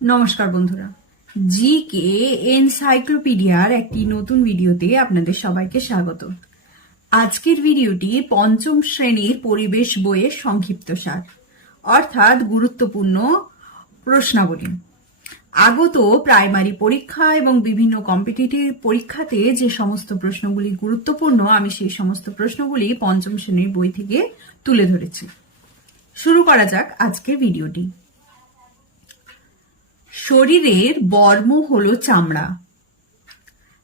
নমস্কার বন্ধুরা, জিকে এনসাইক্লোপিডিয়ার একটি নতুন ভিডিওতে আপনাদের সবাইকে স্বাগত। আজকের ভিডিওটি পঞ্চম শ্রেণীর পরিবেশ বইয়ের সংক্ষিপ্তসার, অর্থাৎ গুরুত্বপূর্ণ প্রশ্নাবলী। আগত প্রাইমারি পরীক্ষা এবং বিভিন্ন কম্পিটিটিভ পরীক্ষাতে যে সমস্ত প্রশ্নগুলি গুরুত্বপূর্ণ, আমি সেই সমস্ত প্রশ্নগুলি পঞ্চম শ্রেণীর বই থেকে তুলে ধরেছি। শুরু করা যাক আজকের ভিডিওটি। শরীরের বর্ম হলো চামড়া,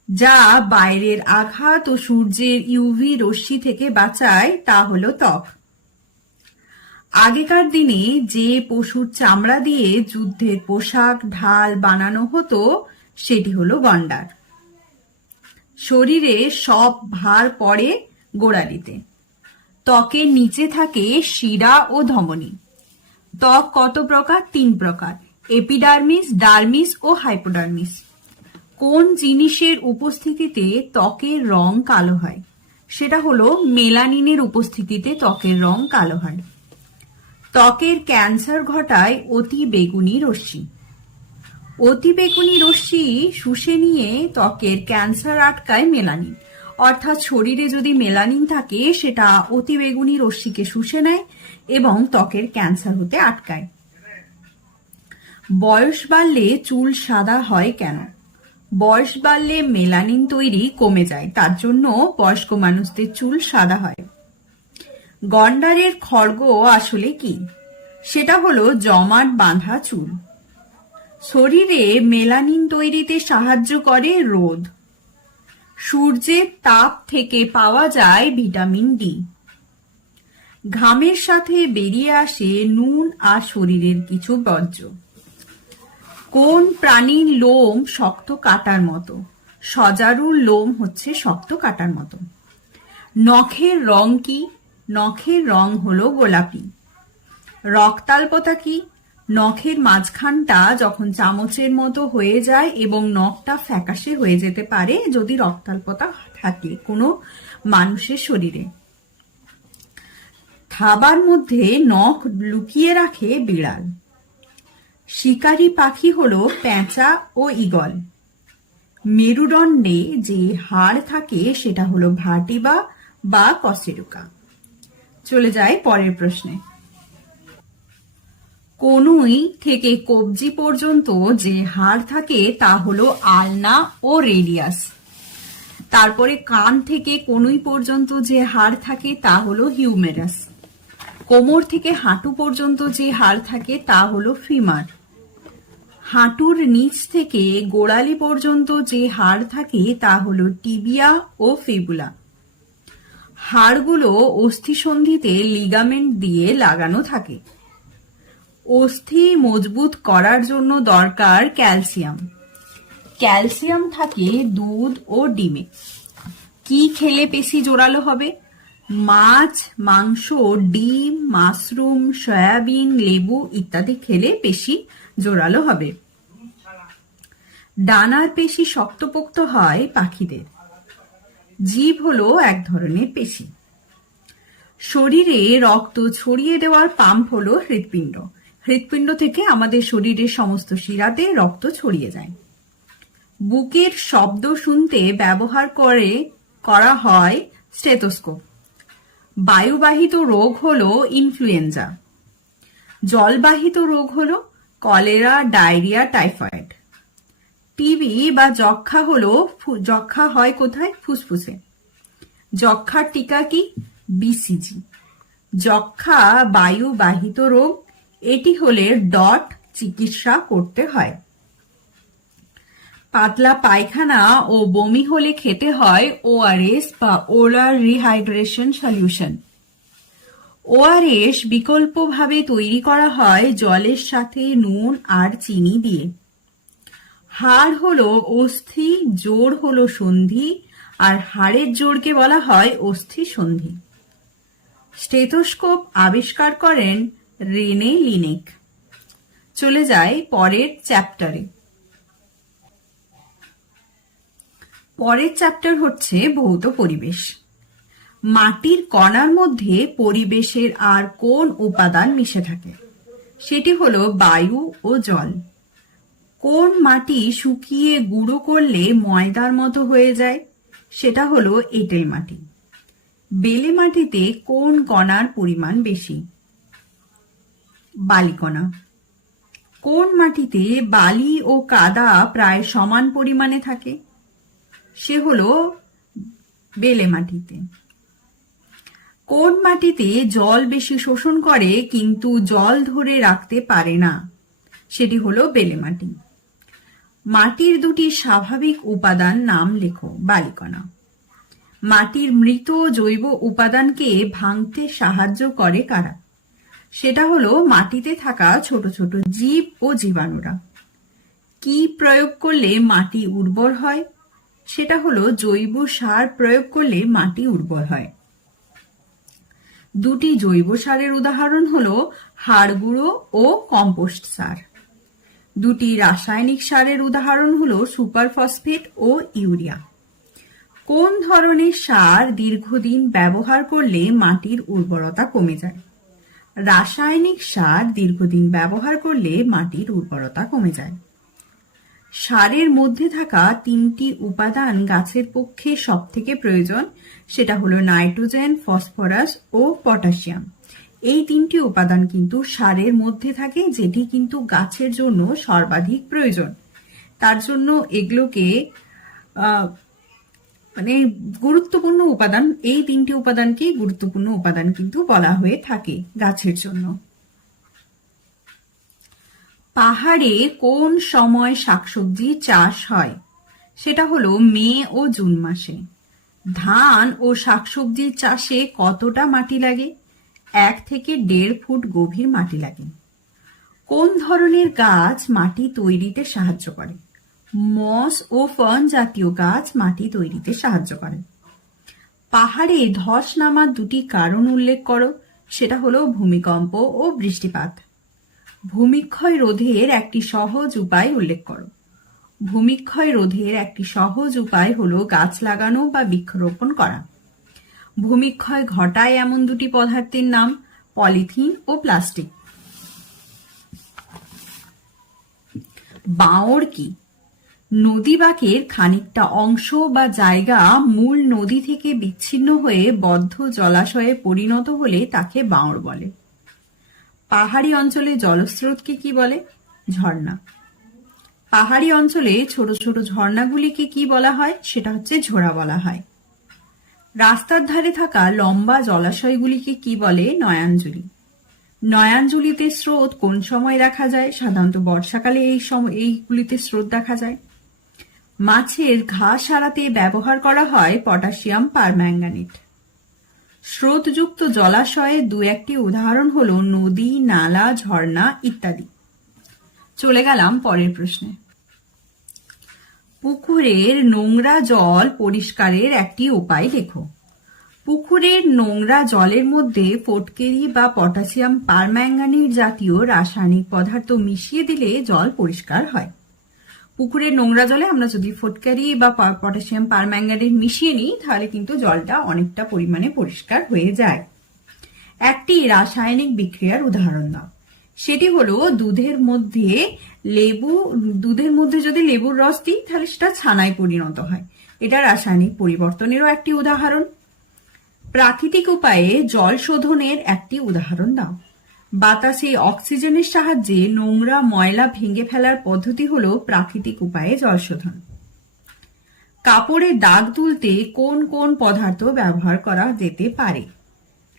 যা বাইরের আঘাত ও সূর্যের ইউভি রশ্মি থেকে বাঁচায়, তা হলো ত্বক। আগেকার দিনে যে পশুর চামড়া দিয়ে যুদ্ধের পোশাক ঢাল বানানো হতো সেটি হলো গন্ডার। শরীরে সব ভার পড়ে গোড়ালিতে। ত্বকের নিচে থাকে শিরা ও ধমনী। ত্বক কত প্রকার? 3 প্রকার: এপিডার্মিস, ডার্মিস ও হাইপোডার্মিস। কোন জিনিসের উপস্থিতিতে ত্বকের রং কালো হয়? সেটা হলো মেলানিনের উপস্থিতিতে ত্বকের রং কালো হয়। ত্বকের ক্যান্সার ঘটায় অতি বেগুনি রশ্মি। অতি বেগুনি রশ্মি শুষে নিয়ে ত্বকের ক্যান্সার আটকায় মেলানিন, অর্থাৎ শরীরে যদি মেলানিন থাকে সেটা অতি বেগুনি রশ্মিকে শুষে নেয় এবং ত্বকের ক্যান্সার হতে আটকায়। বয়স বাড়লে চুল সাদা হয় কেন? বয়স বাড়লে মেলানিন তৈরি কমে যায়, তার জন্য বয়স্ক মানুষদের চুল সাদা হয়। গন্ডারের খড়গ আসলে কি? সেটা হলো জমাট বাঁধা চুল। শরীরে মেলানিন তৈরিতে সাহায্য করে রোদ। সূর্যের তাপ থেকে পাওয়া যায় ভিটামিন ডি। ঘামের সাথে বেরিয়ে আসে নুন আর শরীরের কিছু বর্জ্য। কোন প্রাণীর লোম শক্ত কাটার মতো? সজারুর লোম হচ্ছে শক্ত কাটার মতো। নখের রং কি? নখের রং হলো গোলাপি। রক্তাল্পতা কি? নখের মাঝখানটা যখন চামচের মতো হয়ে যায় এবং নখটা ফ্যাকাশে হয়ে যেতে পারে যদি রক্তাল্পতা থাকে কোনো মানুষের শরীরে। থাবার মধ্যে নখ লুকিয়ে রাখে বিড়াল। শিকারী পাখি হলো পেঁচা ও ঈগল। মেরুদণ্ডে যে হাড় থাকে সেটা হলো ভার্টিবা বা কশেরুকা। চলে যায় পরের প্রশ্নে। কনুই থেকে কবজি পর্যন্ত যে হাড় থাকে তা হলো আলনা ও রেডিয়াস। তারপরে কান থেকে কনুই পর্যন্ত যে হাড় থাকে তা হলো হিউমেরাস। কোমর থেকে হাঁটু পর্যন্ত যে হাড় থাকে তা হলো ফিমার। হাঁটুর নিচ থেকে গোড়ালি পর্যন্ত যে হাড় থাকে তা হলো টিবিয়া ও ফিবুলা। হাড়গুলো অস্থিসন্ধিতে লিগামেন্ট দিয়ে লাগানো থাকে। অস্থি মজবুত করার জন্য দরকার ক্যালসিয়াম। ক্যালসিয়াম থাকে দুধ ও ডিমে। কি খেলে পেশি জোরালো হবে? মাছ, মাংস, ডিম, মাশরুম, সয়াবিন, লেবু ইত্যাদি খেলে পেশি জোরালো হবে। ডানার পেশি শক্তপোক্ত হয় পাখিদের। জিভ হলো এক ধরনের পেশি। শরীরে রক্ত ছড়িয়ে দেওয়ার পাম্প হলো হৃৎপিণ্ড। হৃৎপিণ্ড থেকে আমাদের শরীরের সমস্ত শিরাতে রক্ত ছড়িয়ে যায়। বুকের শব্দ শুনতে ব্যবহার করা হয় স্টেথোস্কোপ। বায়ুবাহিত রোগ হলো ইনফ্লুয়েঞ্জা। জলবাহিত রোগ হলো কলেরা, ডায়রিয়া, টাইফয়েড। টিবি বা যক্ষা হয় কোথায়? ফুসফুসে। যক্ষার টিকা কি? বিসিজি। যক্ষা বায়ুবাহিত রোগ, এটি হলে ডট চিকিৎসা করতে হয়। পাতলা পায়খানা ও বমি হলে খেতে হয় ওআরএস বা ওরাল রিহাইড্রেশন সলিউশন। ওআরএস বিকল্পভাবে তৈরি করা হয় জলের সাথে নুন আর চিনি দিয়ে। হাড় হলো অস্থি, জোড় হলো সন্ধি, আর হাড়ের জোড়কে বলা হয় অস্থি সন্ধি। স্টেথোস্কোপ আবিষ্কার করেন রেনে লিনেক। চলে যায় পরের চ্যাপ্টারে। পরের চ্যাপ্টার হচ্ছে ভৌত পরিবেশ। মাটির কণার মধ্যে পরিবেশের আর কোন উপাদান মিশে থাকে? সেটি হলো বায়ু ও জল। কোন মাটি শুকিয়ে গুঁড়ো করলে ময়দার মতো হয়ে যায়? সেটা হলো এঁটেল মাটি। বেলে মাটিতে কোন কণার পরিমাণ বেশি? বালিকণা। কোন মাটিতে বালি ও কাদা প্রায় সমান পরিমাণে থাকে? সে হলো বেলে মাটিতে। কোন মাটিতে জল বেশি শোষণ করে কিন্তু জল ধরে রাখতে পারে না? সেটি হলো বেলে মাটি। মাটির দুটি স্বাভাবিক উপাদান নাম লেখো। বালিকণা। মাটির মৃত জৈব উপাদানকে ভাঙতে সাহায্য করে কারা? সেটা হলো মাটিতে থাকা ছোট ছোট জীব ও জীবাণুরা। কি প্রয়োগ করলে মাটি উর্বর হয়? সেটা হলো জৈব সার প্রয়োগ করলে মাটি উর্বর হয়। দুটি জৈব সারের উদাহরণ হলো হাড় গুঁড়ো ও কম্পোস্ট সার। দুটি রাসায়নিক সারের উদাহরণ হলো সুপারফসফেট ও ইউরিয়া। কোন ধরনের সার দীর্ঘদিন ব্যবহার করলে মাটির উর্বরতা কমে যায়? রাসায়নিক সার দীর্ঘদিন ব্যবহার করলে মাটির উর্বরতা কমে যায়। সারের মধ্যে থাকা তিনটি উপাদান গাছের পক্ষে সবথেকে প্রয়োজন, সেটা হলো নাইট্রোজেন, ফসফরাস ও পটাশিয়াম। এই তিনটি উপাদান কিন্তু সারের মধ্যে থাকে, যেটি কিন্তু গাছের জন্য সর্বাধিক প্রয়োজন। তার জন্য এগুলোকে মানে গুরুত্বপূর্ণ উপাদান, এই তিনটি উপাদানকে গুরুত্বপূর্ণ উপাদান কিন্তু বলা হয়ে থাকে গাছের জন্য। পাহাড়ে কোন সময় শাকসবজি চাষ হয়? সেটা হলো মে ও জুন মাসে। ধান ও শাকসবজি চাষে কতটা মাটি লাগে? 1 থেকে 1.5 ফুট গভীর মাটি লাগে। কোন ধরনের গাছ মাটি তৈরিতে সাহায্য করে? মস ও ফার্ন জাতীয় গাছ মাটি তৈরিতে সাহায্য করে। পাহাড়ে ধস নামার দুটি কারণ উল্লেখ করো। সেটা হলো ভূমিকম্প ও বৃষ্টিপাত। ভূমিক্ষয় রোধের একটি সহজ উপায় উল্লেখ করো। ভূমিক্ষয় রোধের একটি সহজ উপায় হলো গাছ লাগানো বা বৃক্ষরোপণ করা। ভূমিক্ষয় ঘটায় এমন দুটি পদার্থের নাম পলিথিন ও প্লাস্টিক। বাঁওড় কি? নদী বাঁকের খানিকটা অংশ বা জায়গা মূল নদী থেকে বিচ্ছিন্ন হয়ে বদ্ধ জলাশয়ে পরিণত হলে তাকে বাঁওড় বলে। পাহাড়ি অঞ্চলে জলস্রোতকে কি বলে? ঝর্ণা। পাহাড়ি অঞ্চলে ছোট ছোট ঝর্ণাগুলিকে কি বলা হয়? সেটা হচ্ছে ঝোড়া বলা হয়। রাস্তার ধারে থাকা লম্বা জলাশয়গুলিকে কি বলে? নয়াঞ্জলি। নয়াঞ্জলিতে স্রোত কোন সময় দেখা যায়? সাধারণত বর্ষাকালে এইগুলিতে স্রোত দেখা যায়। মাছের ঘা সারাতে ব্যবহার করা হয় পটাশিয়াম পারম্যাঙ্গানেট। স্রোতযুক্ত জলাশয়ে দু একটি উদাহরণ হলো নদী, নালা, ঝর্ণা ইত্যাদি। চলে গেলাম পরের প্রশ্নে। পুকুরের নোংরা জল পরিষ্কারের একটি উপায় লেখো। পুকুরের নোংরা জলের মধ্যে ফটকেরি বা পটাশিয়াম পারম্যাঙ্গানেট জাতীয় রাসায়নিক পদার্থ মিশিয়ে দিলে জল পরিষ্কার হয়। পুকুরের নোংরা জলে আমরা যদি ফটকারি বা পটাশিয়াম পারম্যাঙ্গানেট মিশিয়ে নিই তাহলে কিন্তু জলটা অনেকটা পরিমাণে পরিষ্কার হয়ে যায়। একটি রাসায়নিক বিক্রিয়ার উদাহরণ দাও। সেটি হলো দুধের মধ্যে যদি লেবুর রস দিই তাহলে সেটা ছানায় পরিণত হয়। এটা রাসায়নিক পরিবর্তনেরও একটি উদাহরণ। প্রাকৃতিক উপায়ে জল শোধনের একটি উদাহরণ দাও। বাতাসে অক্সিজেনের সাহায্যে নোংরা ময়লা ভেঙে ফেলার পদ্ধতি হলো প্রাকৃতিক উপায়ে জল শোধন। কাপড়ে দাগ তুলতে কোন কোন পদার্থ ব্যবহার করা যেতে পারে?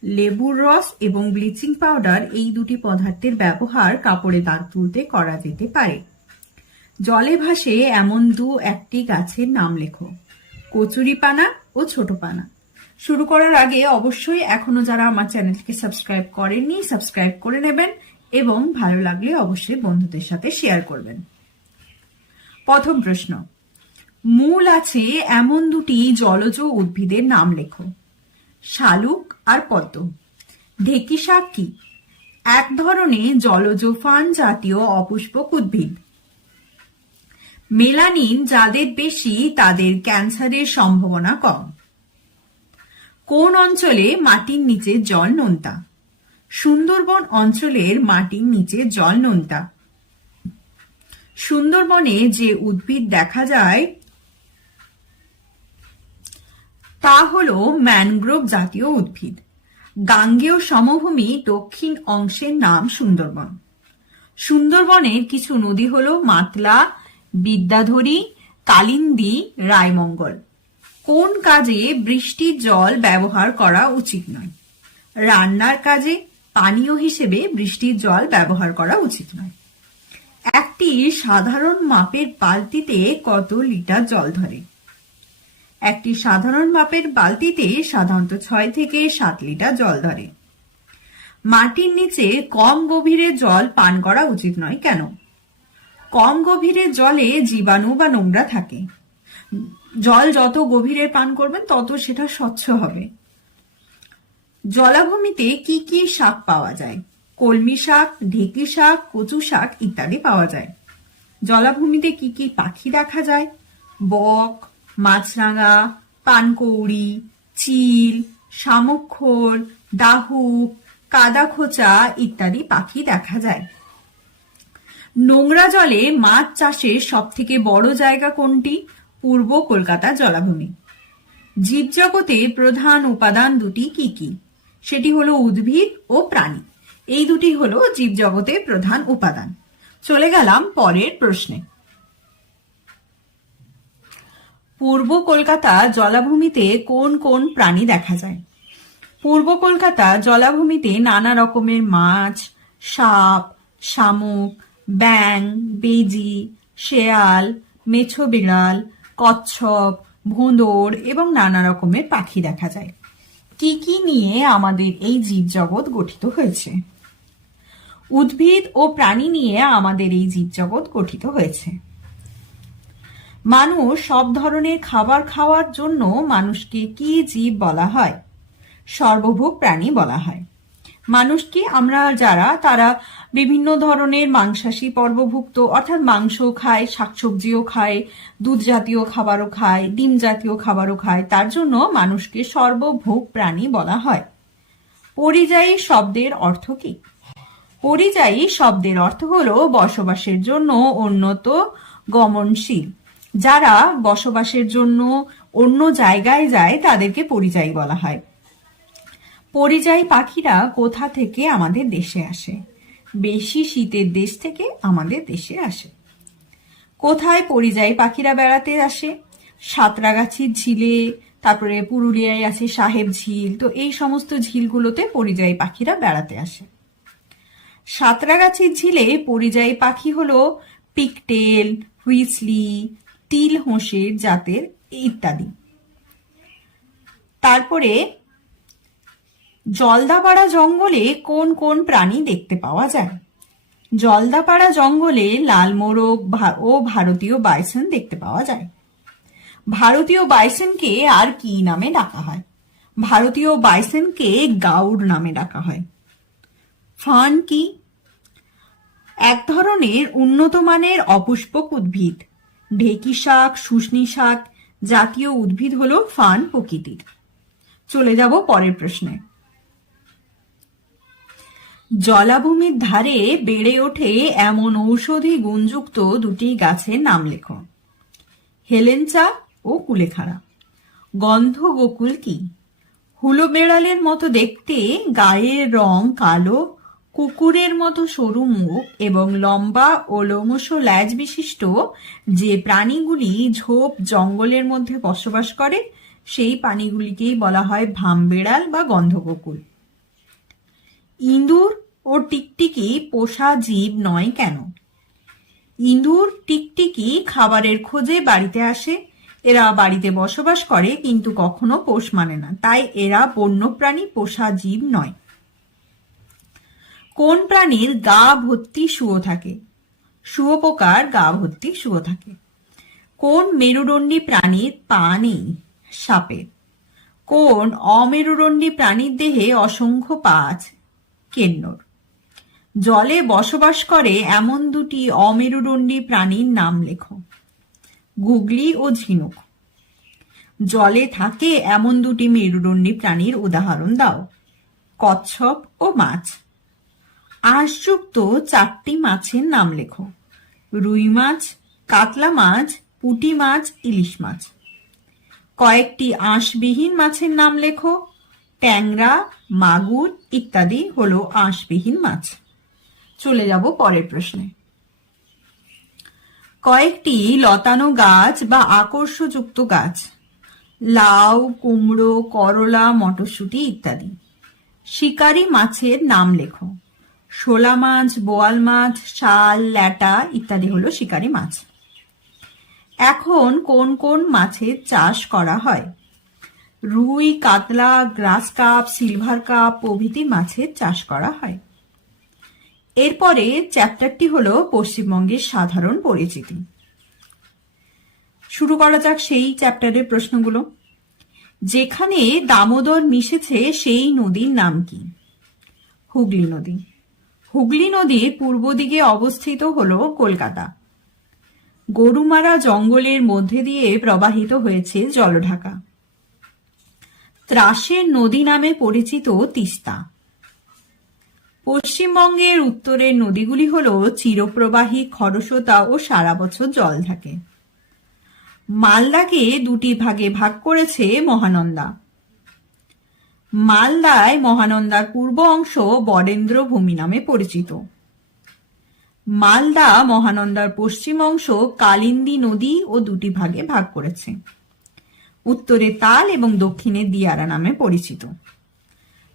লেবুর রস এবং ব্লিচিং পাউডার, এই দুটি পদার্থের ব্যবহার কাপড়ে দাগ তুলতে করা যেতে পারে। জলে ভাসে এমন একটি গাছের নাম লেখো। কচুরিপানা ও ছোট পানা। শুরু করার আগে অবশ্যই এখনো যারা আমার চ্যানেলকে সাবস্ক্রাইব করেননি সাবস্ক্রাইব করে নেবেন এবং ভালো লাগলে অবশ্যই বন্ধুদের সাথে শেয়ার করবেন। প্রথম প্রশ্ন, মূল আছে এমন দুটি জলজ উদ্ভিদের নাম লেখো। শালুক আর পদ্ম। ঢেঁকি শাক কি? এক ধরনের জলজ ফার্ন জাতীয় অপুষ্পক উদ্ভিদ। মেলানিন যাদের বেশি তাদের ক্যান্সারের সম্ভাবনা কম। কোন অঞ্চলে মাটির নিচে জল নোনতা? সুন্দরবন অঞ্চলের মাটির নিচে জল নোনতা। সুন্দরবনে যে উদ্ভিদ দেখা যায় তা হলো ম্যানগ্রোভ জাতীয় উদ্ভিদ। গাঙ্গেয় সমভূমি দক্ষিণ অংশের নাম সুন্দরবন। সুন্দরবনের কিছু নদী হলো মাতলা, বিদ্যাধরী, কালিন্দী, রায়মঙ্গল। কোন কাজে বৃষ্টির জল ব্যবহার করা উচিত নয়? রান্নার কাজে পানীয় হিসেবে বৃষ্টির জল ব্যবহার করা উচিত নয়। একটি সাধারণ মাপের বালতিতে কত লিটার জল ধরে? একটি সাধারণ মাপের বালতিতে সাধারণত 6 থেকে 7 লিটার জল ধরে। মাটির নিচে কম গভীরে জল পান করা উচিত নয় কেন? কম গভীরে জলে জীবাণু বা নোংরা থাকে। জল যত গভীরে পান করবেন তত সেটা স্বচ্ছ হবে। জলাভূমিতে কি কি শাক পাওয়া যায়? কলমি শাক, ঢেঁকি শাক, কচু শাক ইত্যাদি পাওয়া যায়। জলাভূমিতে কি কি পাখি দেখা যায়? বক, মাছরাঙা, পানকৌড়ি, চিল, শামুকখোর, ডাহুক, কাদাখোঁচা ইত্যাদি পাখি দেখা যায়। নোংরা জলে মাছ চাষের সব থেকে বড় জায়গা কোনটি? পূর্ব কলকাতা জলাভূমি। জীবজগতের প্রধান উপাদান দুটি কি কি? সেটি হলো উদ্ভিদ ও প্রাণী। এই দুটি হলো জীবজগতের প্রধান উপাদান। চলে গেলাম পরের প্রশ্নে। পূর্ব কলকাতা জলাভূমিতে কোন কোন প্রাণী দেখা যায়? পূর্ব কলকাতা জলাভূমিতে নানা রকমের মাছ, সাপ, শামুক, ব্যাং, বেজি, শেয়াল, মেছো বিড়াল, কচ্ছপ, ভোঁদড় এবং নানা রকমের পাখি দেখা যায়। কি কি নিয়ে আমাদের এই জীবজগৎ গঠিত হয়েছে? উদ্ভিদ ও প্রাণী নিয়ে আমাদের এই জীবজগৎ গঠিত হয়েছে। মানুষ সব ধরনের খাবার খাওয়ার জন্য মানুষকে কি জীব বলা হয়? সর্বভোগ প্রাণী বলা হয়। মানুষকে আমরা যারা তারা বিভিন্ন ধরনের মাংসাশী পর্বভুক্ত, অর্থাৎ মাংসও খায়, শাকসবজিও খায়, দুধ জাতীয় খাবারও খায়, ডিম জাতীয় খাবারও খায়, তার জন্য মানুষকে সর্বভোগ প্রাণী বলা হয়। পরিযায়ী শব্দের অর্থ কি? পরিযায়ী শব্দের অর্থ হলো বসবাসের জন্য উন্নত গমনশীল। যারা বসবাসের জন্য অন্য জায়গায় যায় তাদেরকে পরিযায়ী বলা হয়। পরিযায়ী পাখিরা কোথা থেকে আমাদের দেশে আসে? বেশি শীতের দেশ থেকে আমাদের দেশে আসে। কোথায় পরিযায়ী পাখিরা বেড়াতে আসে? সাঁতরাগাছির ঝিলে, তারপরে পুরুলিয়ায় আছে সাহেব ঝিল, তো এই সমস্ত ঝিলগুলোতে পরিযায়ী পাখিরা বেড়াতে আসে। সাঁতরাগাছির ঝিলে পরিযায়ী পাখি হলো পিকটেল, হুইসলি, তিল হোঁসের জাতের ইত্যাদি। তারপরে জলদাপাড়া জঙ্গলে কোন কোন প্রাণী দেখতে পাওয়া যায়? জলদাপাড়া জঙ্গলে লাল মোরগ ও ভারতীয় বাইসন দেখতে পাওয়া যায়। ভারতীয় বাইসনকে আর কি নামে ডাকা হয়? ভারতীয় বাইসনকে গাউর নামে ডাকা হয়। ফার্ন কি? এক ধরনের উন্নত মানের অপুষ্পক উদ্ভিদ। ঢেঁকি শাক, শুষ্নি শাক জাতীয় উদ্ভিদ হলো ফার্ন প্রকৃতির। চলে যাব পরের প্রশ্নে। জলাভূমির ধারে বেড়ে ওঠে এমন ঔষধি গুণযুক্ত দুটি গাছের নাম লেখো। হেলেঞ্চা ও কুলেখাড়া। গন্ধ গোকুল কি? হুলো বেড়ালের মতো দেখতে, গায়ের রং কালো, কুকুরের মতো সরু মুখ এবং লম্বা ও লোমশ ল্যাজ বিশিষ্ট যে প্রাণীগুলি ঝোপ জঙ্গলের মধ্যে বসবাস করে সেই প্রাণীগুলিকেই বলা হয় ভামবেড়াল বা গন্ধগোকুল। ইঁদুর ও টিকটিকি পোষা জীব নয় কেন? ইঁদুর, টিকটিকি খাবারের খোঁজে বাড়িতে আসে। এরা বাড়িতে বসবাস করে কিন্তু কখনো পোষ মানে না, তাই এরা বন্যপ্রাণী, পোষা জীব নয়। কোন প্রাণীর গা ভর্তি শুঁয়ো থাকে? শুঁয়োপোকার গা ভর্তি শুঁয়ো থাকে। কোন মেরুদণ্ডী প্রাণীর পা নেই? সাপের। কোন অমেরুদণ্ডী প্রাণীর দেহে অসংখ্য পা আছে? কেন্নর। জলে বসবাস করে এমন দুটি অমেরুদণ্ডী প্রাণীর নাম লেখো। গুগলি ও ঝিনুক। জলে থাকে এমন দুটি মেরুদণ্ডী প্রাণীর উদাহরণ দাও। কচ্ছপ ও মাছ। আঁশযুক্ত 4টি মাছের নাম লেখো। রুই মাছ, কাতলা মাছ, পুঁটি মাছ, ইলিশ মাছ। কয়েকটি আঁশবিহীন মাছের নাম লেখো। ট্যাংরা, মাগুর ইত্যাদি হলো আঁশবিহীন মাছ। চলে যাব পরের প্রশ্নে। কয়েকটি লতানো গাছ বা আকর্ষযুক্ত গাছ। লাউ, কুমড়ো, করলা, মটরশুঁটি ইত্যাদি। শিকারি মাছের নাম লেখো। শোলা মাছ, বোয়াল মাছ, শাল, ল্যাটা ইত্যাদি হলো শিকারি মাছ। এখন কোন কোন মাছের চাষ করা হয়? রুই, কাতলা, গ্রাস কাপ, সিলভার কাপ প্রভৃতি মাছের চাষ করা হয়। এরপরে চ্যাপ্টারটি হলো পশ্চিমবঙ্গের সাধারণ পরিচিতি। শুরু করা যাক সেই চ্যাপ্টারের প্রশ্নগুলো। যেখানে দামোদর মিশেছে সেই নদীর নাম কি? হুগলি নদী। হুগলি নদীর পূর্ব দিকে অবস্থিত হলো কলকাতা। গরুমারা জঙ্গলের মধ্যে দিয়ে প্রবাহিত হয়েছে জলঢাকা। ত্রাসের নদী নামে পরিচিত তিস্তা। পশ্চিমবঙ্গের উত্তরের নদীগুলি হল চিরপ্রবাহী, খরস্রোতা ও সারা বছর জল থাকে। মালদাকে দুটি ভাগে ভাগ করেছে মহানন্দা। মালদায় মহানন্দার পূর্ব অংশ বরেন্দ্র ভূমি নামে পরিচিত। মালদা মহানন্দার পশ্চিম অংশ কালিন্দী নদী ও দুটি ভাগে ভাগ করেছে। উত্তরে তাল এবং দক্ষিণে দিয়ারা নামে পরিচিত।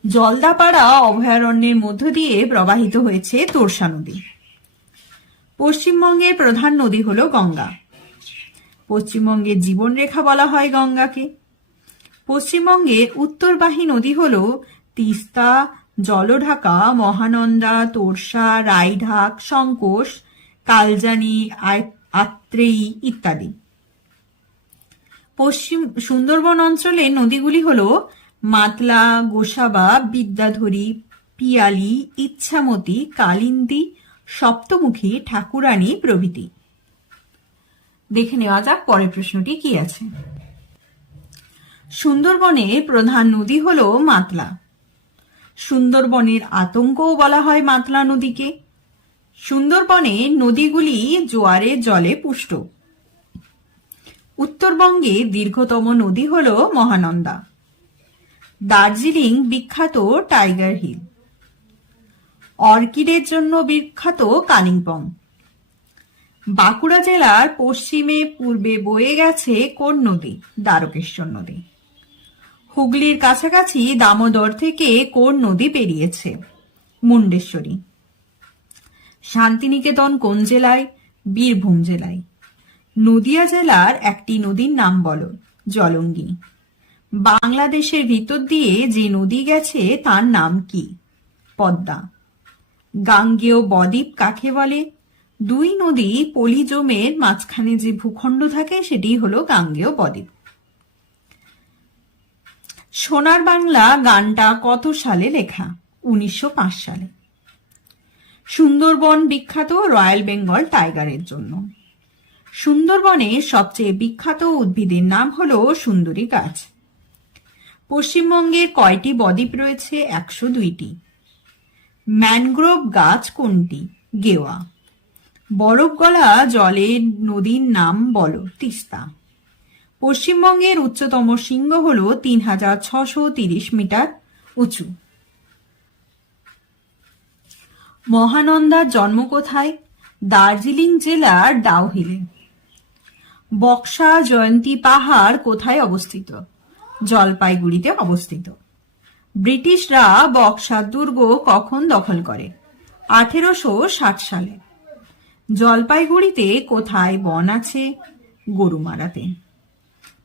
জলদাপাড়া অভয়ারণ্যের মধ্য দিয়ে প্রবাহিত হয়েছে তোরসা নদী। পশ্চিমবঙ্গের প্রধান নদী হল গঙ্গা। পশ্চিমবঙ্গের জীবনরেখা বলা হয় গঙ্গাকে। পশ্চিমবঙ্গের উত্তরবাহী নদী হল তিস্তা, জলঢাকা, মহানন্দা, তোরসা, রায়ঢাক, সংকোষ, কালজানি, আত্রেয়ী ইত্যাদি। পশ্চিম সুন্দরবন অঞ্চলের নদীগুলি হল মাতলা, গোসাবা, বিদ্যাধরী, পিয়ালি, ইচ্ছামতি, কালিন্দী, সপ্তমুখী, ঠাকুরানী প্রভৃতি। দেখে নেওয়া যাক পরের প্রশ্নটি কি আছে। সুন্দরবনের প্রধান নদী হল মাতলা। সুন্দরবনের আতঙ্কও বলা হয় মাতলা নদীকে। সুন্দরবনের নদীগুলি জোয়ারের জলে পুষ্ট। উত্তরবঙ্গে দীর্ঘতম নদী হল মহানন্দা। দার্জিলিং বিখ্যাত টাইগার হিল। অর্কিডের জন্য বিখ্যাত কালিম্পং। বাঁকুড়া জেলার পশ্চিমে পূর্বে বয়ে গেছে কোন নদী? দ্বারকেশ্বর নদী। হুগলির কাছাকাছি দামোদর থেকে কোন নদী পেরিয়েছে? মুন্ডেশ্বরী। শান্তিনিকেতন কোন জেলায়? বীরভূম জেলায়। নদিয়া জেলার একটি নদীর নাম বলো। জলঙ্গি। বাংলাদেশের ভিতর দিয়ে যে নদী গেছে তার নাম কি? পদ্মা। গাঙ্গেয় বদ্বীপ কাকে বলে? দুই নদী পলি জমের মাঝখানে যে ভূখণ্ড থাকে সেটি হলো গাঙ্গেয় বদ্বীপ। সোনার বাংলা গানটা কত সালে লেখা? 1905 সালে। সুন্দরবন বিখ্যাত রয়্যাল বেঙ্গল টাইগারের জন্য। সুন্দরবনে সবচেয়ে বিখ্যাত উদ্ভিদের নাম হলো সুন্দরী গাছ। পশ্চিমবঙ্গের কয়টি বদ্বীপ রয়েছে? 102টি। ম্যানগ্রোভ গাছ কোনটি? গেওয়া। বরফ গলা জলের নদীর নাম বলো। তিস্তা। পশ্চিমবঙ্গের উচ্চতম শৃঙ্গ হল 3630 মিটার উঁচু। মহানন্দার জন্ম কোথায়? দার্জিলিং জেলার ডাউহিলে। বক্সা জয়ন্তী পাহাড় কোথায় অবস্থিত? জলপাইগুড়িতে অবস্থিত। ব্রিটিশরা বক্সা দুর্গ কখন দখল করে? 1860 সালে। জলপাইগুড়িতে কোথায় বন আছে? গরুমারাতে।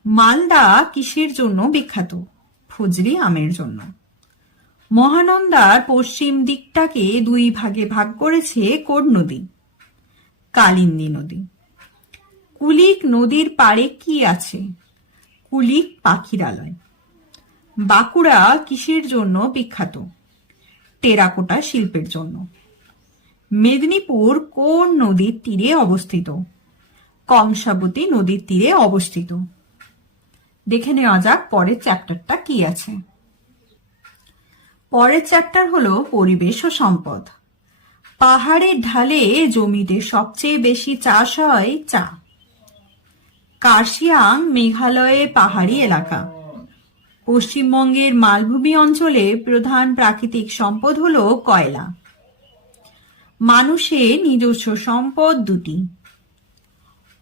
মালদা কিসের জন্য বিখ্যাত? ফজলি আমের জন্য। মহানন্দার পশ্চিম দিকটাকে দুই ভাগে ভাগ করেছে কোন নদী? কালিন্দী নদী। কুলিক নদীর পাড়ে কি আছে? কুলিক পাখিরালয়। বাঁকুড়া কিসের জন্য বিখ্যাত? টেরাকোটা শিল্পের জন্য। মেদিনীপুর কোন নদীর তীরে অবস্থিত? কংসাবতী নদীর তীরে অবস্থিত। দেখে নেওয়া যাক পরের চ্যাপ্টারটা কি আছে। পরের চ্যাপ্টার হলো পরিবেশ ও সম্পদ। পাহাড়ের ঢালে জমিতে সবচেয়ে বেশি চাষ হয় চা। কার্শিয়াং মেঘালয়ে পাহাড়ি এলাকা। পশ্চিমবঙ্গের মালভূমি অঞ্চলে প্রধান প্রাকৃতিক সম্পদ হল কয়লা। মানুষের নিজস্ব সম্পদ দুটি।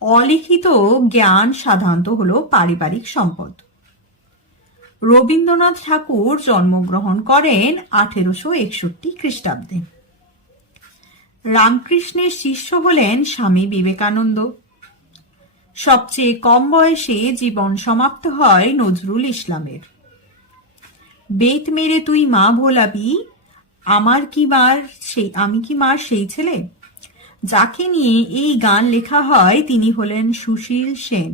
অলিখিত জ্ঞান সাধারণত হল পারিবারিক সম্পদ। রবীন্দ্রনাথ ঠাকুর জন্মগ্রহণ করেন 1861 খ্রিস্টাব্দে। রামকৃষ্ণের শিষ্য হলেন স্বামী বিবেকানন্দ। সবচেয়ে কম বয়সে জীবন সমাপ্ত হয় নজরুল ইসলামের। বেত মেরে তুই মা ভোলাবি, আমি কি মার সেই ছেলে, যাকে নিয়ে এই গান লেখা হয় তিনি হলেন সুশীল সেন।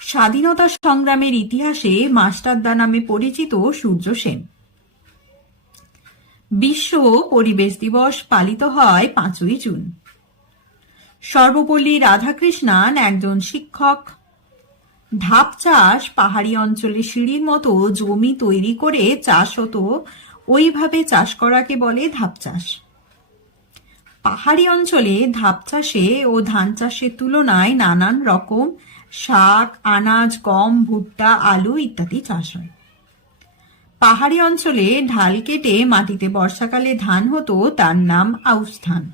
স্বাধীনতা সংগ্রামের ইতিহাসে মাস্টারদা নামে পরিচিত সূর্য সেন। বিশ্ব পরিবেশ দিবস পালিত হয় 5ই জুন। সর্বপল্লী রাধাকৃষ্ণান একজন শিক্ষক। ধাপ চাষ পাহাড়ি অঞ্চলে সিঁড়ির মতো জমি তৈরি করে চাষ হতো, ওইভাবে চাষ করাকে বলে ধাপ চাষ। পাহাড়ি অঞ্চলে ধাপ চাষে ও ধান চাষের তুলনায় নানান রকম শাক, আনাজ, গম, ভুট্টা, আলু ইত্যাদি চাষ হয়। পাহাড়ি অঞ্চলে ঢাল কেটে মাটিতে বর্ষাকালে ধান হতো, তার নাম আউশ ধান।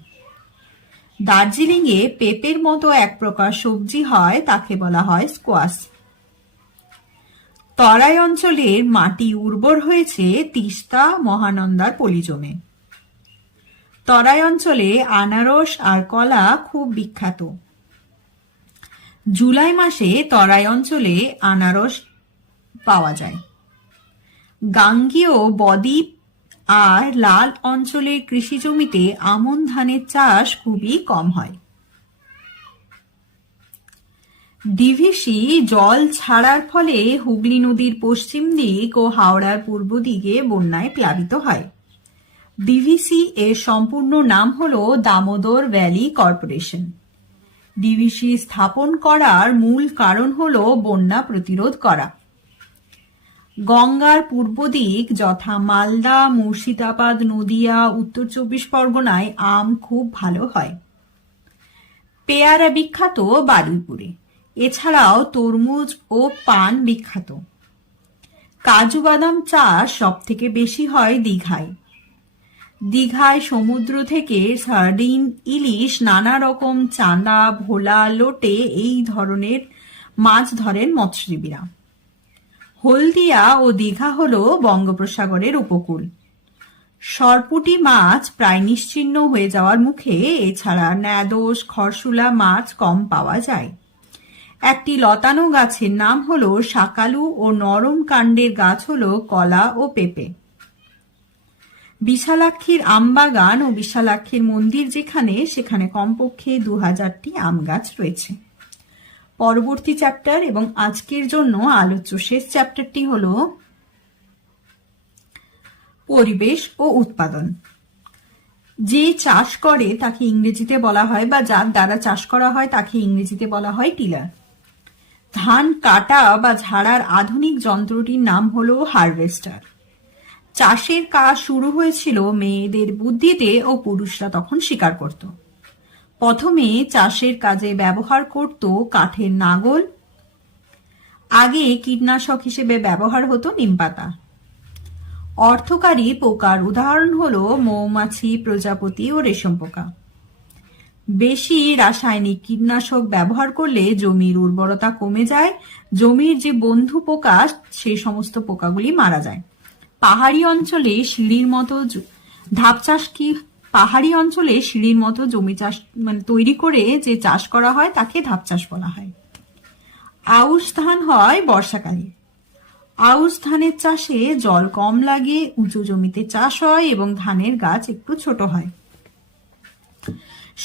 দার্জিলিংয়ে পেঁপের মতো এক প্রকার সবজি হয়, তাকে বলা হয় স্কোয়াশ। তরাই অঞ্চলের মাটি উর্বর হয়েছে তিস্তা মহানন্দার পলিজমে। তরাই অঞ্চলে আনারস আর কলা খুব বিখ্যাত। জুলাই মাসে তরাই অঞ্চলে আনারস পাওয়া যায়। গাঙ্গেয় বদ্বীপ আর লাল অঞ্চলের কৃষি জমিতে আমন ধানের চাষ খুবই কম হয়। ডিভিসি জল ছাড়ার ফলে হুগলি নদীর পশ্চিম দিক ও হাওড়ার পূর্ব দিকে বন্যায় প্লাবিত হয়। ডিভিসি এর সম্পূর্ণ নাম হল দামোদর ভ্যালি কর্পোরেশন। ডিভিসি স্থাপন করার মূল কারণ হল বন্যা প্রতিরোধ করা। গঙ্গার পূর্ব দিক যথা মালদা, মুর্শিদাবাদ, নদিয়া, উত্তর 24 পরগনায় আম খুব ভালো হয়। পেয়ারা বিখ্যাত বারুইপুরে। এছাড়াও তরমুজ ও পান বিখ্যাত। কাজু বাদাম চাষ সব থেকে বেশি হয় দীঘায়। দীঘায় সমুদ্র থেকে সার্ডিন, ইলিশ, নানা রকম চাঁদা, ভোলা, লোটে এই ধরনের মাছ ধরেন মৎস্যজীবীরা। হলদিয়া ও দীঘা হল বঙ্গোপসাগরের উপকূল। সরপুঁটি মাছ প্রায় নিশ্চিহ্ন হয়ে যাওয়ার মুখে। এছাড়া ন্যাদোস, খরশুলা মাছ কম পাওয়া যায়। একটি লতানো গাছের নাম হল শাকালু ও নরম কাণ্ডের গাছ হল কলা ও পেঁপে। বিশালাক্ষীর আমবাগান ও বিশালাক্ষীর মন্দির যেখানে, সেখানে কমপক্ষে 2000টি আম গাছ রয়েছে। পরবর্তী চ্যাপ্টার এবং আজকের জন্য আলোচ্য শেষ চ্যাপ্টারটি হল পরিবেশ ও উৎপাদন। যে চাষ করে তাকে ইংরেজিতে বলা হয়, বা যার দ্বারা চাষ করা হয় তাকে ইংরেজিতে বলা হয় টিলার। ধান কাটা বা ঝাড়ার আধুনিক যন্ত্রটির নাম হল হারভেস্টার। চাষের কাজ শুরু হয়েছিল মেয়েদের বুদ্ধিতে ও পুরুষরা তখন শিকার করত। প্রথমে চাষের কাজে ব্যবহার করত কাঠের নাঙল। আগে কীটনাশক হিসেবে ব্যবহার হতো নিমপাতা। অর্থকারী পোকার উদাহরণ হল মৌমাছি, প্রজাপতি ও রেশম পোকা। বেশি রাসায়নিক কীটনাশক ব্যবহার করলে জমির উর্বরতা কমে যায়। জমির যে বন্ধু পোকা, সেই সমস্ত পোকাগুলি মারা যায়। পাহাড়ি অঞ্চলে সিঁড়ির মতো জমি চাষ তৈরি করে যে চাষ করা হয় তাকে ধাপ চাষ বলা হয়। আউশ ধান হয় বর্ষাকালে। আউশ ধানের চাষে জল কম লাগে, উঁচু জমিতে চাষ হয় এবং ধানের গাছ একটু ছোট হয়।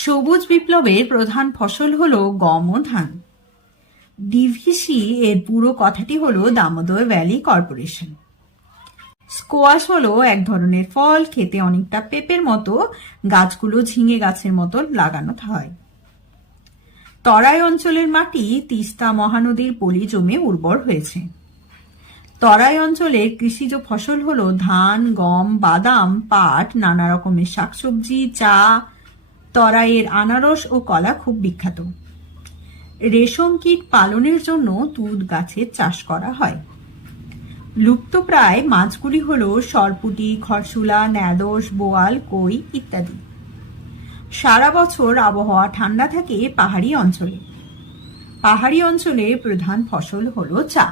সবুজ বিপ্লবের প্রধান ফসল হল গম ও ধান। ডিভিসি এর পুরো কথাটি হল দামোদর ভ্যালি কর্পোরেশন। স্কোয়াশ হলো এক ধরনের ফল, খেতে অনেকটা পেঁপের মতো। গাছগুলো ঝিঙে গাছের মতো লাগানো হয়। তরাই অঞ্চলের মাটি তিস্তা মহানদীর পলি জমে উর্বর হয়েছে। তরাই অঞ্চলের কৃষিজ ফসল হলো ধান, গম, বাদাম, পাট, নানা রকমের শাকসবজি, চা। তরাইয়ের আনারস ও কলা খুব বিখ্যাত। রেশম কীট পালনের জন্য তুঁত গাছের চাষ করা হয়। লুপ্তপ্রায় মাছগুলি হলো সরপুঁটি, খরশুলা, ন্যাদোস, বোয়াল, কই ইত্যাদি। সারা বছর আবহাওয়া ঠান্ডা থাকে পাহাড়ি অঞ্চলে। পাহাড়ি অঞ্চলে প্রধান ফসল হলো চা।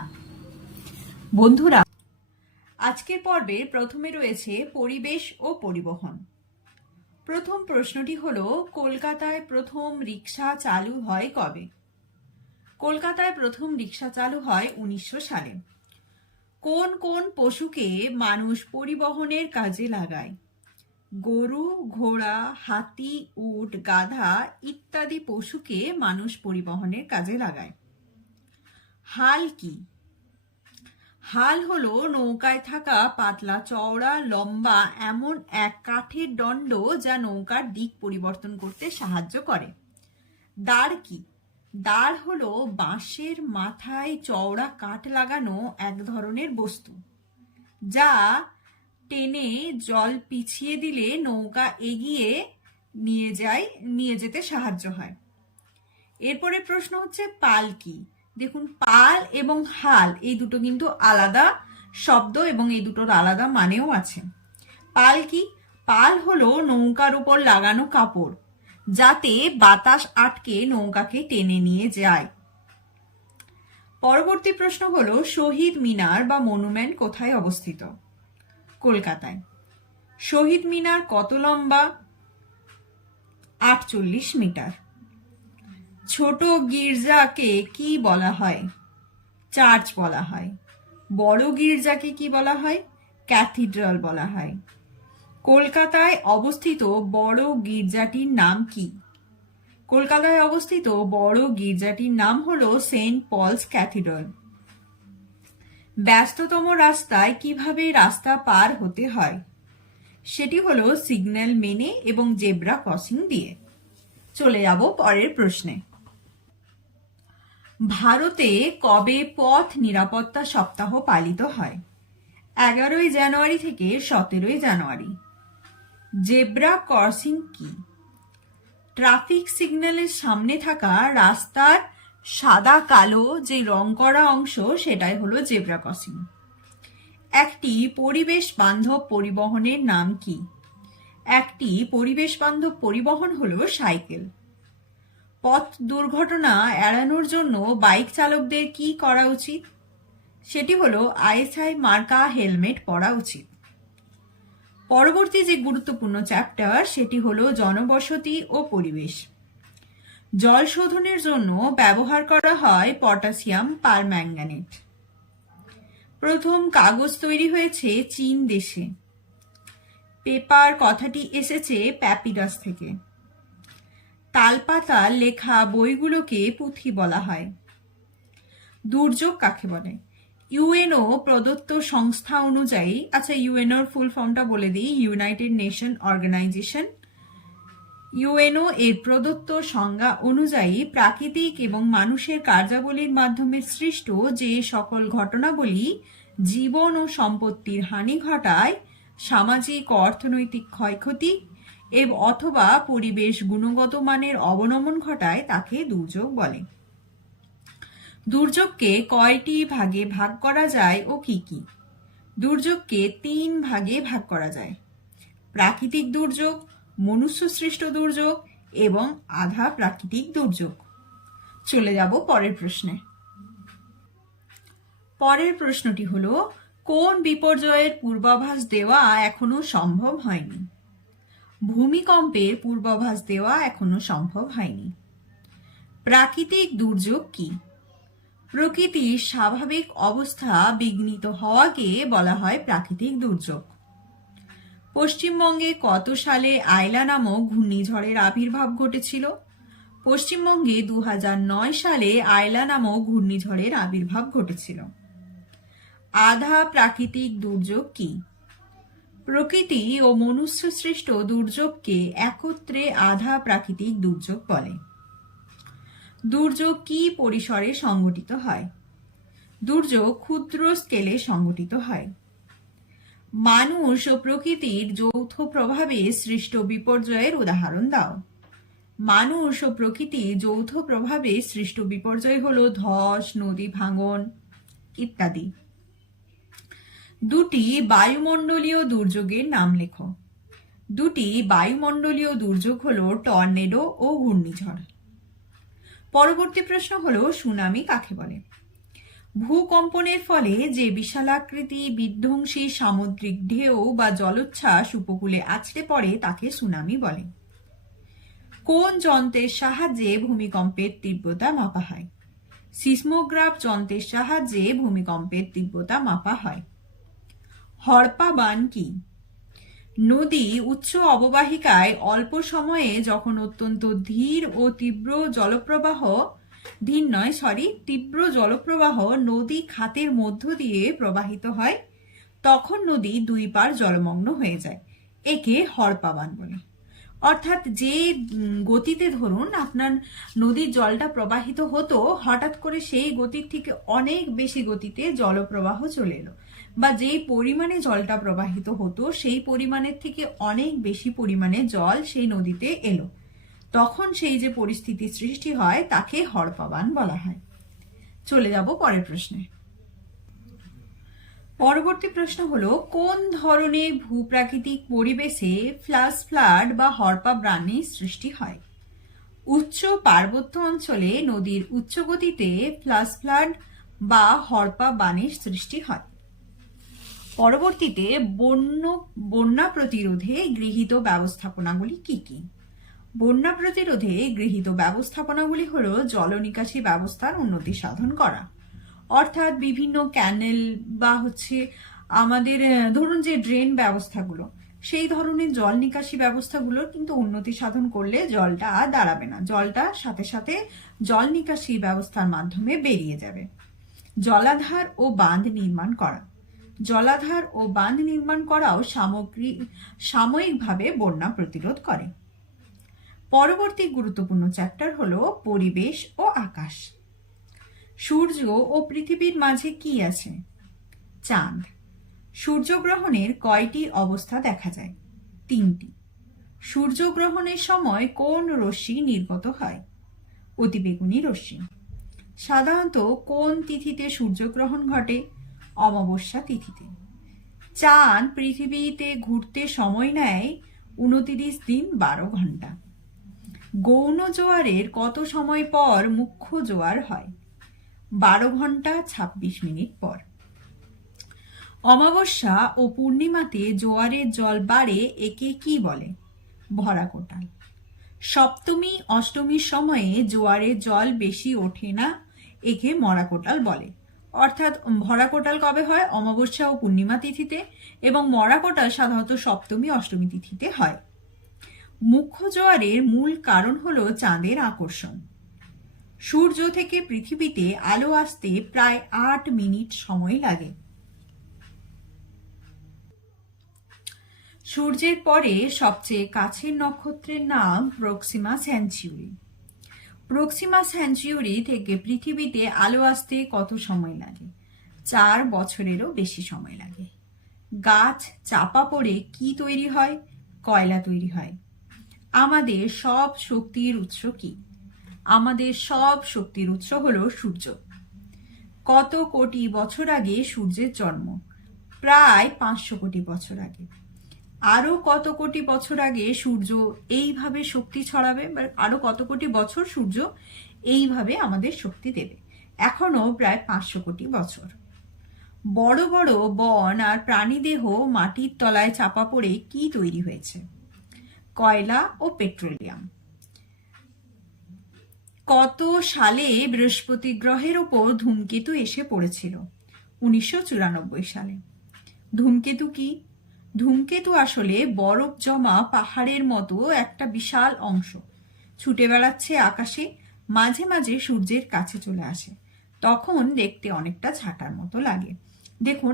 বন্ধুরা, আজকের পর্বের প্রথমে রয়েছে পরিবেশ ও পরিবহন। প্রথম প্রশ্নটি হলো, কলকাতায় প্রথম রিক্সা চালু হয় কবে? কলকাতায় প্রথম রিক্সা চালু হয় 1900 সালে। কোন কোন পশুকে মানুষ পরিবহনের কাজে লাগায়? গরু, ঘোড়া, হাতি, উট, গাধা ইত্যাদি পশুকে মানুষ পরিবহনের কাজে লাগায়। হাল কি? হাল হলো নৌকায় থাকা পাতলা, চওড়া, লম্বা এমন এক কাঠের দণ্ড যা নৌকার দিক পরিবর্তন করতে সাহায্য করে। দাঁড় কি? দাঁড় হলো বাঁশের মাথায় চওড়া কাঠ লাগানো এক ধরনের বস্তু, যা টেনে জল পিছিয়ে দিলে নৌকা এগিয়ে নিয়ে যেতে সাহায্য হয়। এরপরে প্রশ্ন হচ্ছে পাল কি? দেখুন, পাল এবং হাল এই দুটো কিন্তু আলাদা শব্দ এবং এই দুটোর আলাদা মানেও আছে। পাল কি? পাল হলো নৌকার উপর লাগানো কাপড়, যাতে বাতাস আটকে নৌকাকে টেনে নিয়ে যায়। পরবর্তী প্রশ্ন হলো, শহীদ মিনার বা মনুমেন্ট কোথায় অবস্থিত? কলকাতায়। শহীদ মিনার কত লম্বা? 48 মিটার। ছোট গির্জাকে কি বলা হয়? চার্চ বলা হয়। বড় গির্জাকে কি বলা হয়? ক্যাথিড্রাল বলা হয়। কলকাতায় অবস্থিত বড় গির্জাটির নাম কি? কলকাতায় অবস্থিত বড় গির্জাটির নাম হলো সেন্ট পলস ক্যাথিড্রাল। ব্যস্ততম রাস্তায় কিভাবে রাস্তা পার হতে হয়? সেটি হলো সিগন্যাল মেনে এবং জেব্রা ক্রসিং দিয়ে। চলে যাব পরের প্রশ্নে। ভারতে কবে পথ নিরাপত্তা সপ্তাহ পালিত হয়? 11 জানুয়ারি থেকে 17 জানুয়ারি। জেব্রা ক্রসিং কি? ট্রাফিক সিগন্যালের সামনে থাকা রাস্তার সাদা কালো যে রং করা অংশ, সেটাই হলো জেব্রা ক্রসিং। একটি পরিবেশ বান্ধব পরিবহনের নাম কি? একটি পরিবেশ বান্ধব পরিবহন হলো সাইকেল। পথ দুর্ঘটনা এড়ানোর জন্য বাইক চালকদের কি করা উচিত? সেটি হলো আইএসআই মার্কা হেলমেট পরা উচিত। পরবর্তী যে গুরুত্বপূর্ণ চ্যাপ্টার, সেটি হলো জনবসতি ও পরিবেশ। জল শোধনের জন্য ব্যবহার করা হয় পটাশিয়াম পারম্যাঙ্গানেট। প্রথম কাগজ তৈরি হয়েছে চীন দেশে। পেপার কথাটি এসেছে প্যাপিরাস থেকে। তালপাতা লেখা বইগুলোকে পুঁথি বলা হয়। দুর্যোগ কাকে বলে? ইউএনও প্রদত্ত সংস্থা অনুযায়ী, আচ্ছা ইউএনওর ফুল ফর্মটা বলে দিই, ইউনাইটেড নেশন অর্গানাইজেশন। ইউএনও এর প্রদত্ত সংজ্ঞা অনুযায়ী প্রাকৃতিক এবং মানুষের কার্যাবলীর মাধ্যমে সৃষ্ট যে সকল ঘটনাবলী জীবন ও সম্পত্তির হানি ঘটায়, সামাজিক ও অর্থনৈতিক ক্ষয়ক্ষতি অথবা পরিবেশ গুণগত মানের অবনমন ঘটায়, তাকে দুর্যোগ বলে। দুর্যোগকে কয়টি ভাগে ভাগ করা যায় ও কি কি? দুর্যোগকে 3 ভাগে ভাগ করা যায়: প্রাকৃতিক দুর্যোগ, মনুষ্য সৃষ্ট দুর্যোগ এবং আধা প্রাকৃতিক দুর্যোগ। চলে যাব পরের প্রশ্নে। পরের প্রশ্নটি হলো, কোন বিপর্যয়ের পূর্বাভাস দেওয়া এখনো সম্ভব হয়নি? ভূমিকম্পের পূর্বাভাস দেওয়া এখনো সম্ভব হয়নি। প্রাকৃতিক দুর্যোগ কি? প্রকৃতির স্বাভাবিক অবস্থা বিঘ্নিত হওয়াকে বলা হয় প্রাকৃতিক দুর্যোগ। পশ্চিমবঙ্গে কত সালে আয়লা নামক ঘূর্ণিঝড়ের আবির্ভাব ঘটেছিল? পশ্চিমবঙ্গে 2009 সালে আয়লা নামক ঘূর্ণিঝড়ের আবির্ভাব ঘটেছিল। আধা প্রাকৃতিক দুর্যোগ কি? প্রকৃতি ও মনুষ্য সৃষ্ট দুর্যোগকে একত্রে আধা প্রাকৃতিক দুর্যোগ বলে। দুর্যোগ কি পরিসরে সংঘটিত হয়? দুর্যোগ ক্ষুদ্র স্কেলে সংঘটিত হয়। মানুষ ও প্রকৃতির যৌথ প্রভাবে সৃষ্ট বিপর্যয়ের উদাহরণ দাও। মানুষ ও প্রকৃতির যৌথ প্রভাবে সৃষ্ট বিপর্যয় হলো ধস, নদী ভাঙন ইত্যাদি। দুটি বায়ুমণ্ডলীয় দুর্যোগের নাম লেখো। দুটি বায়ুমণ্ডলীয় দুর্যোগ হলো টর্নেডো ও ঘূর্ণিঝড়। পরবর্তী প্রশ্ন হলো সুনামি কাকে বলে? ভূকম্পনের ফলে যে বিশালাকৃতি বিধ্বংসী সামুদ্রিক ঢেউ বা জলোচ্ছ্বাস উপকূলে আছড়ে পড়ে তাকে সুনামি বলে। কোন যন্ত্রের সাহায্যে ভূমিকম্পের তীব্রতা মাপা হয়? সিসমোগ্রাফ যন্ত্রের সাহায্যে ভূমিকম্পের তীব্রতা মাপা হয়। হড়পা বান কি? নদী উচ্চ অববাহিকায় অল্প সময়ে যখন অত্যন্ত তীব্র জলপ্রবাহ নদী খাতের মধ্য দিয়ে প্রবাহিত হয়, তখন নদী দুই পার জলমগ্ন হয়ে যায়। একে হড়পা বান বলে। অর্থাৎ যে গতিতে ধরুন আপনার নদীর জলটা প্রবাহিত হতো, হঠাৎ করে সেই গতির থেকে অনেক বেশি গতিতে জলপ্রবাহ চলে এলো, বা যেই পরিমাণে জলটা প্রবাহিত হতো সেই পরিমাণের থেকে অনেক বেশি পরিমাণে জল সেই নদীতে এলো, তখন সেই যে পরিস্থিতি সৃষ্টি হয় তাকে হড়পাবান বলা হয়। চলে যাব পরের প্রশ্নে। পরবর্তী প্রশ্ন হলো কোন ধরনের ভূপ্রাকৃতিক পরিবেশে ফ্ল্যাশ ফ্লাড বা হড়পা বানের সৃষ্টি হয়? উচ্চ পার্বত্য অঞ্চলে নদীর উচ্চ গতিতে ফ্ল্যাশ ফ্লাড বা হড়পা বানের সৃষ্টি হয়। পরবর্তীতে বন্যা প্রতিরোধে গৃহীত ব্যবস্থাপনাগুলি কি কি? বন্যা প্রতিরোধে গৃহীত ব্যবস্থাপনাগুলি হলো জল নিকাশি ব্যবস্থার উন্নতি সাধন করা, অর্থাৎ বিভিন্ন ক্যানেল বা আমাদের ধরুন যে ড্রেন ব্যবস্থাগুলো, সেই ধরনের জল নিকাশি ব্যবস্থাগুলোর কিন্তু উন্নতি সাধন করলে জলটা আর দাঁড়াবে না, জলটা সাথে সাথে জল নিকাশি ব্যবস্থার মাধ্যমে বেরিয়ে যাবে। জলাধার ও বাঁধ নির্মাণ করা। জলাধার ও বাঁধ নির্মাণ করাও সাময়িকভাবে বন্যা প্রতিরোধ করে। পরবর্তী গুরুত্বপূর্ণ চ্যাপ্টার হলো পরিবেশ ও আকাশ। সূর্য ও পৃথিবীর মাঝে কি আছে? চাঁদ। সূর্যগ্রহণের কয়টি অবস্থা দেখা যায়? 3টি। সূর্যগ্রহণের সময় কোন রশ্মি নির্গত হয়? অতিবেগুনি রশ্মি। সাধারণত কোন তিথিতে সূর্যগ্রহণ ঘটে? অমাবস্যা তিথিতে। চাঁদ পৃথিবীতে ঘুরতে সময় নেয় 29 দিন 12 ঘন্টা। গৌণ জোয়ারের কত সময় পর মুখ্য জোয়ার হয়? 12 ঘন্টা 26 মিনিট পর। অমাবস্যা ও পূর্ণিমাতে জোয়ারের জল বাড়ে, একে কি বলে? ভরা কোটাল। সপ্তমী অষ্টমীর সময়ে জোয়ারের জল বেশি ওঠে না, একে মরা কোটাল বলে। অর্থাৎ ভরা কোটাল কবে হয়? অমাবস্যা ও পূর্ণিমা তিথিতে, এবং মরা কোটাল সাধারণত সপ্তমী অষ্টমী তিথিতে হয়। মুখ্য জোয়ারের মূল কারণ হলো চাঁদের আকর্ষণ। সূর্য থেকে পৃথিবীতে আলো আসতে প্রায় 8 মিনিট সময় লাগে। সূর্যের পরে সবচেয়ে কাছের নক্ষত্রের নাম প্রক্সিমা সেঞ্চুরি। প্রক্সিমা সেঞ্চুরি থেকে পৃথিবীতে আলো আসতে কত সময় লাগে? 4 বছরেরও বেশি সময় লাগে। গাছ চাপা পড়ে কি তৈরি হয়? কয়লা তৈরি হয়। আমাদের সব শক্তির উৎস কি? আমাদের সব শক্তির উৎস হলো সূর্য। কত কোটি বছর আগে সূর্যের জন্ম? প্রায় 500 কোটি বছর আগে। আরো কত কোটি বছর আগে সূর্য এইভাবে শক্তি ছড়াবে, বা আরো কত কোটি বছর সূর্য এইভাবে আমাদের শক্তি দেবে? এখনো প্রায় 500 কোটি বছর। বড় বড় বন আর প্রাণীদেহ মাটির তলায় চাপা পড়ে কি তৈরি হয়েছে? কয়লা ও পেট্রোলিয়াম। কত সালে বৃহস্পতি গ্রহের ওপর ধূমকেতু এসে পড়েছিল? 1994 সালে। ধূমকেতু কি? ধূমকেতু আসলে বরফ জমা পাহাড়ের মতো একটা বিশাল অংশ, ছুটে বেড়াচ্ছে আকাশে, মাঝে মাঝে সূর্যের কাছে চলে আসে, তখন দেখতে অনেকটা ছাতার মতো লাগে। দেখুন,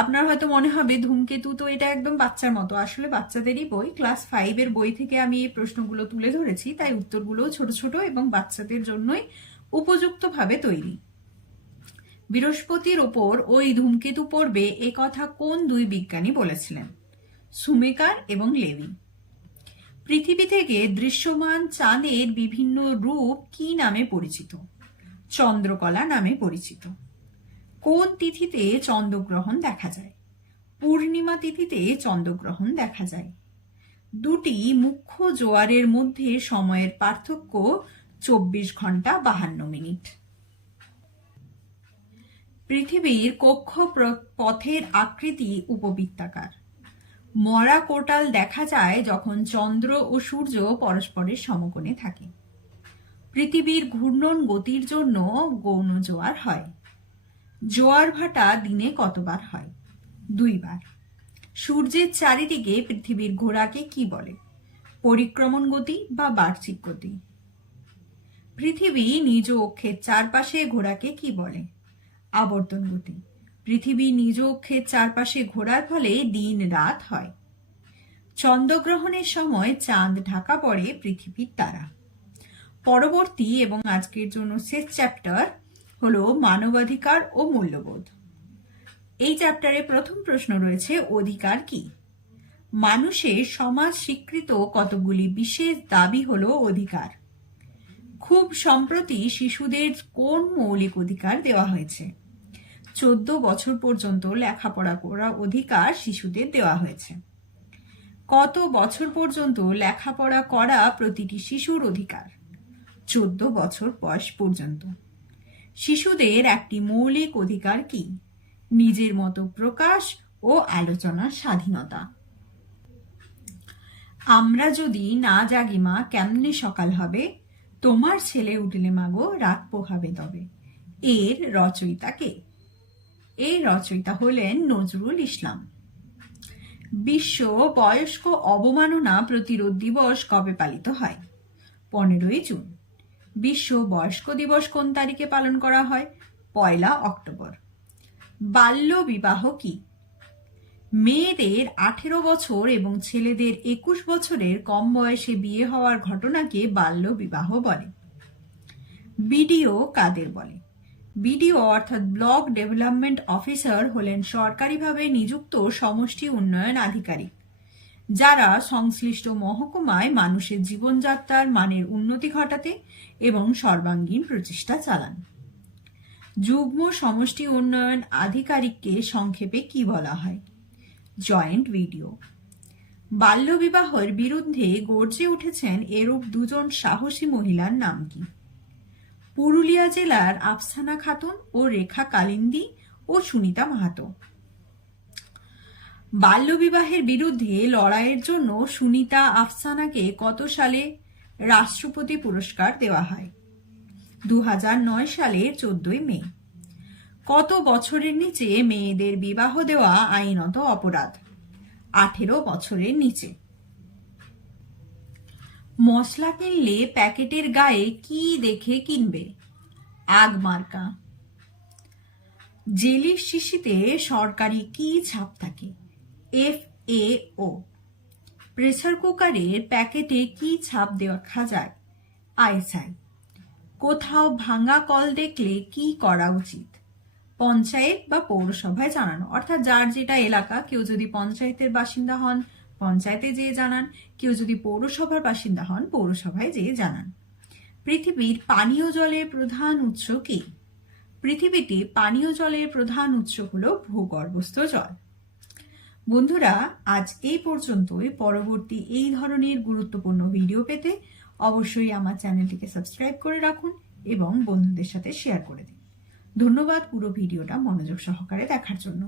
আপনার হয়তো মনে হবে ধূমকেতু তো এটা একদম বাচ্চার মতো, আসলে বাচ্চাদেরই বই, ক্লাস 5 বই থেকে আমি এই প্রশ্নগুলো তুলে ধরেছি, তাই উত্তরগুলো ছোট ছোট এবং বাচ্চাদের জন্যই উপযুক্তভাবে তৈরি। বৃহস্পতির ওপর ওই ধূমকেতু পড়বে এ কথা কোন দুই বিজ্ঞানী বলেছিলেন? সুমেকার এবং লেভি। পৃথিবী থেকে দৃশ্যমান চাঁদের বিভিন্ন রূপ কি নামে পরিচিত? চন্দ্রকলা নামে পরিচিত। কোন তিথিতে চন্দ্রগ্রহণ দেখা যায়? পূর্ণিমা তিথিতে চন্দ্রগ্রহণ দেখা যায়। দুটি মুখ্য জোয়ারের মধ্যে সময়ের পার্থক্য 24 ঘন্টা 52 মিনিট। পৃথিবীর কক্ষপথের আকৃতি উপবৃত্তাকার। মরা কোটাল দেখা যায় যখন চন্দ্র ও সূর্য পরস্পরের সমকোণে থাকে। পৃথিবীর ঘূর্ণন গতির জন্য গৌণ জোয়ার হয়। জোয়ার ভাটা দিনে কতবার হয়? 2 বার। সূর্যের চারিদিকে পৃথিবীর ঘোরাকে কি বলে? পরিক্রমণ গতি বা বার্ষিক গতি। পৃথিবী নিজ অক্ষের চারপাশে ঘোরাকে কি বলে? আবর্তন গতি। পৃথিবী নিজ অক্ষের চারপাশে ঘোরার ফলে দিন রাত হয়। চন্দ্রগ্রহণের সময় চাঁদ ঢাকা পড়ে পৃথিবীর দ্বারা। পরবর্তী এবং আজকের জন্য শেষ চ্যাপ্টার হলো মানবাধিকার ও মূল্যবোধ। এই চ্যাপ্টারে প্রথম প্রশ্ন রয়েছে, অধিকার কি? মানুষের সমাজ স্বীকৃত কতগুলি বিশেষ দাবি হলো অধিকার। খুব সম্প্রতি শিশুদের কোন মৌলিক অধিকার দেওয়া হয়েছে? 14 বছর পর্যন্ত লেখাপড়া করার অধিকার শিশুদের দেওয়া হয়েছে। কত বছর পর্যন্ত লেখাপড়া করা প্রতিটি শিশুর অধিকার? 14 বছর বয়স পর্যন্ত। শিশুদের একটি মৌলিক অধিকার কি? নিজের মতো প্রকাশ ও আলোচনার স্বাধীনতা। আমরা যদি না জাগি মা কেমনে সকাল হবে, তোমার ছেলে উঠলে মাগো রাত পোহাবে তবে। এর রচয়িতা কে? এই রচয়িতা হলেন নজরুল ইসলাম। বিশ্ব বয়স্ক অবমাননা প্রতিরোধ দিবস কবে পালিত হয়? 15ই জুন। বিশ্ব বয়স্ক দিবস কোন তারিখে পালন করা হয়? 1 অক্টোবর। বাল্য বিবাহ কি? মেয়েদের 18 বছর এবং ছেলেদের 21 বছরের কম বয়সে বিয়ে হওয়ার ঘটনাকে বাল্য বিবাহ বলে। বিডিও কাদের বলে? বিডিও অর্থাৎ ব্লক ডেভেলপমেন্ট অফিসার হলেন সরকারিভাবে নিযুক্ত সমষ্টি উন্নয়ন আধিকারিক, যারা সংশ্লিষ্ট মহকুমায় মানুষের জীবনযাত্রার মানের উন্নতি ঘটাতে এবং সর্বাঙ্গীন প্রচেষ্টা চালান। যুগ্ম সমষ্টি উন্নয়ন আধিকারিককে সংক্ষেপে কি বলা হয়? Joint video. বাল্যবিবাহের বিরুদ্ধে গর্জে উঠেছেন এরূপ দুজন সাহসী মহিলার নাম কি? পুরুলিয়া জেলার আফসানা খাতুন ও রেখা কালিন্দী ও সুনিতা মাহাতো। বাল্যবিবাহের বিরুদ্ধে লড়াইয়ের জন্য সুনিতা আফসানাকে কত সালে রাষ্ট্রপতি পুরস্কার দেওয়া হয়? 2009 সালের 14 মে। কত বছরের নিচে মেয়েদের বিবাহ দেওয়া আইনত অপরাধ? 18 বছরের নিচে। মশলা কিনলে প্যাকেটের গায়ে কি দেখে কিনবে? আগ মার্কা। জেলির শিশিতে সরকারি কি ছাপ থাকে? FAO। প্রেসার কুকারের প্যাকেটে কি ছাপ দেখা যায়? ISI। কোথাও ভাঙা কল দেখলে কি করা উচিত? পঞ্চায়েত বা পৌরসভায় জানানো, অর্থাৎ যার যেটা এলাকা, কেউ যদি পঞ্চায়েতের বাসিন্দা হন পঞ্চায়েতে যেয়ে জানান, কেউ যদি পৌরসভার বাসিন্দা হন পৌরসভায় যেয়ে জানান। পৃথিবীর পানীয় জলের প্রধান উৎস কি? পৃথিবীতে পানীয় জলের প্রধান উৎস হলো ভূগর্ভস্থ জল। বন্ধুরা, আজ এই পর্যন্তই। পরবর্তী এই ধরনের গুরুত্বপূর্ণ ভিডিও পেতে অবশ্যই আমার চ্যানেলটিকে সাবস্ক্রাইব করে রাখুন এবং বন্ধুদের সাথে শেয়ার করে দিন। ধন্যবাদ পুরো ভিডিওটা মনোযোগ সহকারে দেখার জন্য।